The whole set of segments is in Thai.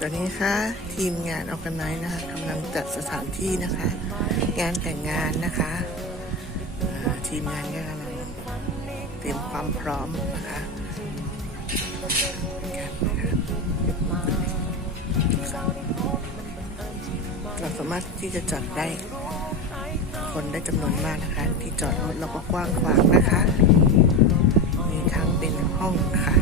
ตอนนี้ค่ะทีมงานออกกันไนนะคะกำลังจัดสถานที่นะคะ งานแต่งงานนะคะทีมงานก็กำลังเตรียมความพร้อมนะคะเราสามารถที่จะจอดได้ คนได้จำนวนมากนะคะ ที่จอดรถเราก็กว้างขวางนะคะ มีทั้งเป็นห้องนะคะ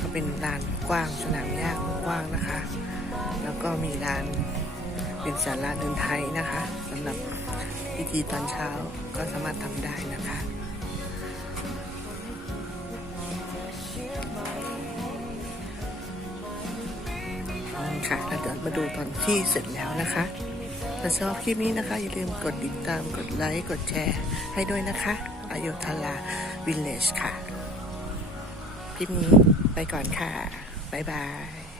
ก็เป็นลานกว้างสนามหญ้า ว้างนะคะ แล้วก็มีลานเป็นศาลาเดินไทยนะคะสำหรับพิธีตอนเช้าก็สามารถทำได้นะคะค่ะแล้วเดี๋ยวมาดูตอนที่เสร็จแล้วนะคะถ้าชอบคลิปนี้นะคะ อย่าลืมกดติดตามกดไลค์ กดแชร์ให้ด้วยนะคะอายุทลาวิลเลจค่ะ คลิปนี้ไปก่อนค่ะ บ๊ายบาย